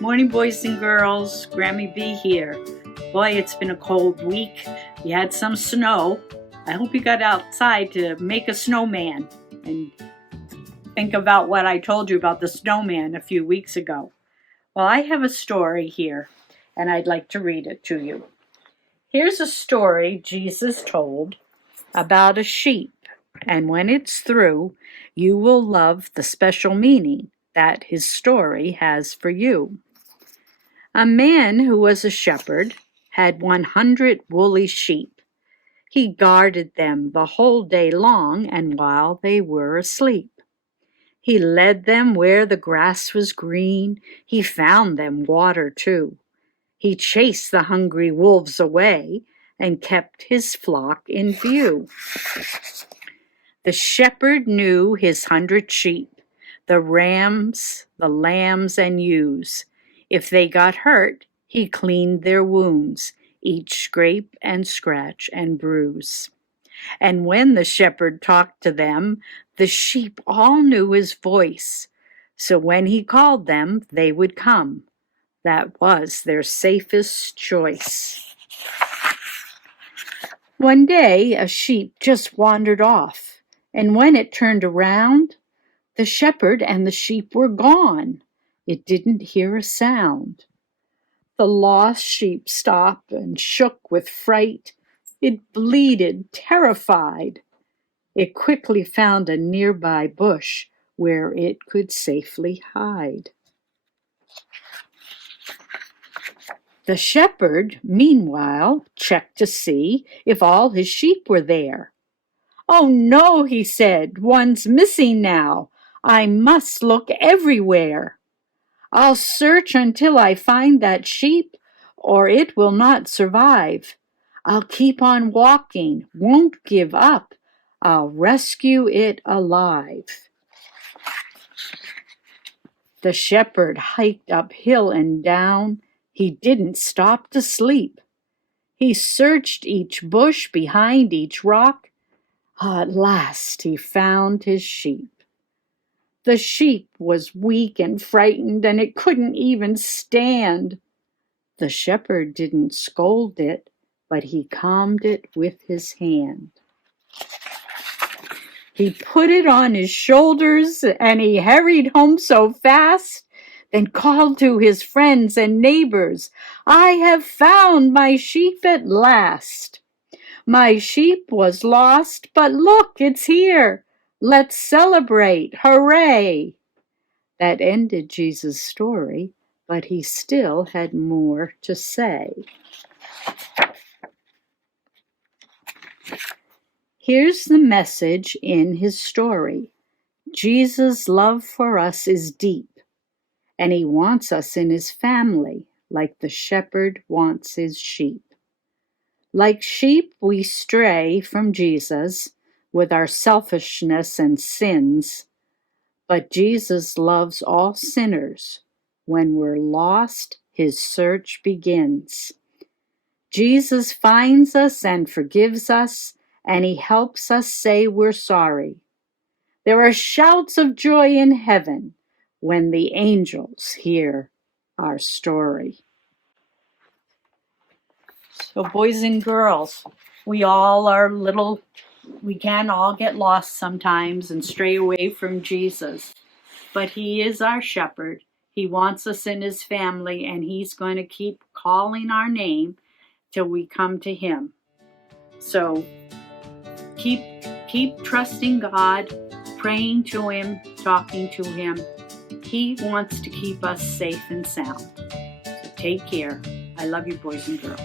Morning, boys and girls. Grammy B here. Boy, it's been a cold week. We had some snow. I hope you got outside to make a snowman and think about what I told you about the snowman a few weeks ago. Well, I have a story here, and I'd like to read it to you. Here's a story Jesus told about a sheep, and when it's through, you will love the special meaning that his story has for you. A man who was a shepherd had 100 woolly sheep. He guarded them the whole day long and while they were asleep. He led them where the grass was green. He found them water too. He chased the hungry wolves away and kept his flock in view. The shepherd knew his 100 sheep, the rams, the lambs, and ewes. If they got hurt, he cleaned their wounds, each scrape and scratch and bruise. And when the shepherd talked to them, the sheep all knew his voice. So when he called them, they would come. That was their safest choice. One day, a sheep just wandered off, and when it turned around, the shepherd and the sheep were gone. It didn't hear a sound. The lost sheep stopped and shook with fright. It bleated, terrified. It quickly found a nearby bush where it could safely hide. The shepherd, meanwhile, checked to see if all his sheep were there. "Oh no," he said, "one's missing now. I must look everywhere. I'll search until I find that sheep, or it will not survive. I'll keep on walking, won't give up. I'll rescue it alive." The shepherd hiked up hill and down. He didn't stop to sleep. He searched each bush behind each rock. At last he found his sheep. The sheep was weak and frightened, and it couldn't even stand. The shepherd didn't scold it, but he calmed it with his hand. He put it on his shoulders, and he hurried home so fast, then called to his friends and neighbors, "I have found my sheep at last. My sheep was lost, but look, it's here. Let's celebrate, hooray!" That ended Jesus' story, but he still had more to say. Here's the message in his story. Jesus' love for us is deep, and he wants us in his family like the shepherd wants his sheep. Like sheep, we stray from Jesus with our selfishness and sins, but Jesus loves all sinners. When we're lost, his search begins. Jesus finds us and forgives us, and he helps us say we're sorry. There are shouts of joy in heaven when the angels hear our story. So boys and girls, we can all get lost sometimes and stray away from Jesus. But he is our shepherd. He wants us in his family, and he's going to keep calling our name till we come to him. So keep trusting God, praying to him, talking to him. He wants to keep us safe and sound. So take care. I love you, boys and girls.